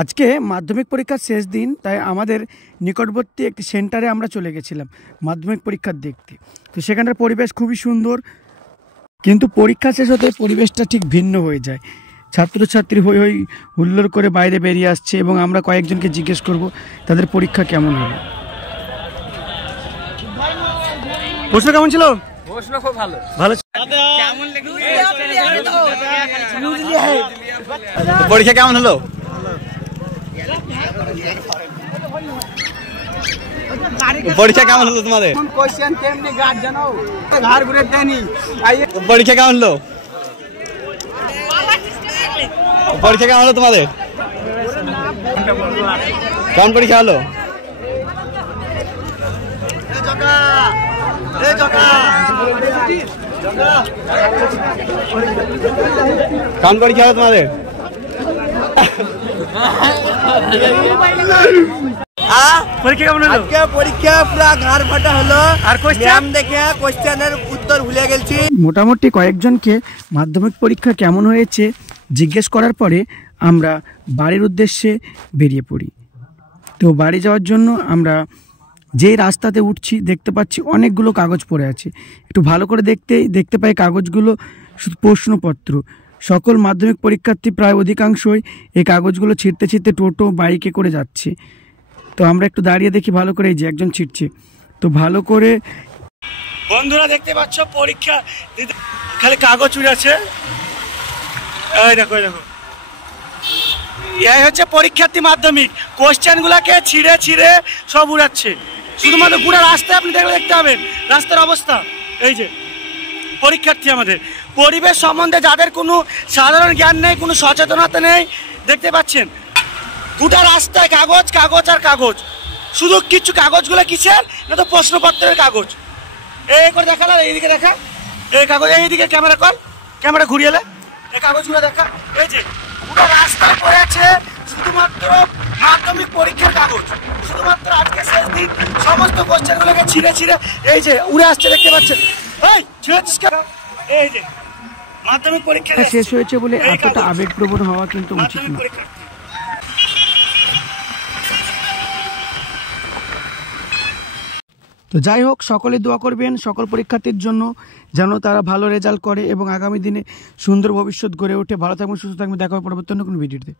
আজকে মাধ্যমিক পরীক্ষার শেষ দিন, তাই আমাদের নিকটবর্তী একটি সেন্টারে আমরা চলে গেছিলাম মাধ্যমিক পরীক্ষার দেখতে। তো সেখানটার পরিবেশ খুবই সুন্দর, কিন্তু পরীক্ষা শেষ হতে পরিবেশটা ঠিক ভিন্ন হয়ে যায়। ছাত্রছাত্রী হই হই হুল্লোড় করে বাইরে বেরিয়ে আসছে এবং আমরা কয়েকজনকে জিজ্ঞেস করব তাদের পরীক্ষা কেমন হলো। প্রশ্ন কেমন ছিল? প্রশ্ন খুব ভালো ভালো। পরীক্ষা কেমন হলো? পরীক্ষা কেমন হলো তোমাদের? পরীক্ষা কেমন হলো? পরীক্ষা কেমন হলো তোমাদের? কেমন পরীক্ষা হলো? কেমন পরীক্ষা হলো তোমাদের? পরীক্ষা কেমন হলো? পরীক্ষা পুরো ঘাড় ফাটা হলো। আর ম্যাম দেখে কোশ্চেনের উত্তর ভুলে গেছি। মোটামুটি কয়েকজনকে মাধ্যমিক পরীক্ষা কেমন হয়েছে জিজ্ঞেস করার পরে আমরা বাড়ির উদ্দেশ্যে বেরিয়ে পড়ি। তো বাড়ি যাওয়ার জন্য আমরা যেই রাস্তাতে উঠছি দেখতে পাচ্ছি অনেকগুলো কাগজ পড়ে আছে। একটু ভালো করে দেখতে পাই কাগজগুলো শুধু প্রশ্নপত্র। সকল মাধ্যমিক পরীক্ষার্থী প্রায় অধিকাংশই এই কাগজগুলো ছিঁড়তে ছিঁড়তে টোটো বাইকে করে যাচ্ছে। তো আমরা একটু দাঁড়িয়ে দেখি ভালো করে, এই যে একজন ছিঁড়ছে। তো ভালো করে বন্ধুরা দেখতে পাচ্ছ পরীক্ষা খালি কাগজ উড়াচ্ছে। এই দেখো দেখো, এই হচ্ছে পরীক্ষার্থী মাধ্যমিক। কোশ্চেনগুলোকে ছিঁড়ে ছিঁড়ে সব উড়াচ্ছে। শুধুমাত্র পুরো রাস্তায় আপনি দেখতে পাবেন রাস্তার অবস্থা। এই যে পরীক্ষার্থী আমাদের পরিবেশ সম্বন্ধে যাদের কোনো সাধারণ জ্ঞান নেই, কোনো সচেতনতা নেই, দেখতে পাচ্ছেন গোটা রাস্তায় কাগজ কাগজ আর কাগজ। শুধু কিছু কাগজগুলো কিসের না, তো প্রশ্নপত্রের কাগজ। এই করে দেখালাম, এইদিকে দেখা এই কাগজ, এইদিকে ক্যামেরা কর, ক্যামেরা ঘুরিয়ে এলে এই কাগজগুলো দেখা। এই যে গোটা রাস্তায় পড়ে আছে শুধুমাত্র মাধ্যমিক পরীক্ষার কাগজ। শুধুমাত্র আজকে শেষ দিন, সমস্ত কোশ্চেনগুলোকে ছিঁড়ে ছিঁড়ে এই যে উড়ে আসছে, দেখতে পাচ্ছেন। এই যে মাধ্যমিক পরীক্ষা শেষ হয়েছে বলে এতটা আবেগপ্রবণ হওয়া কিন্তু উচিত না। তো যাই হোক, সকলে দোয়া করবেন সকল পরীক্ষার্থীর জন্য, যেন তারা ভালো রেজাল্ট করে এবং আগামী দিনে সুন্দর ভবিষ্যৎ গড়ে ওঠে। ভালো থাকবেন, সুস্থ থাকবেন, দেখা হবে পরবর্তী অন্য কোনো ভিডিওতে।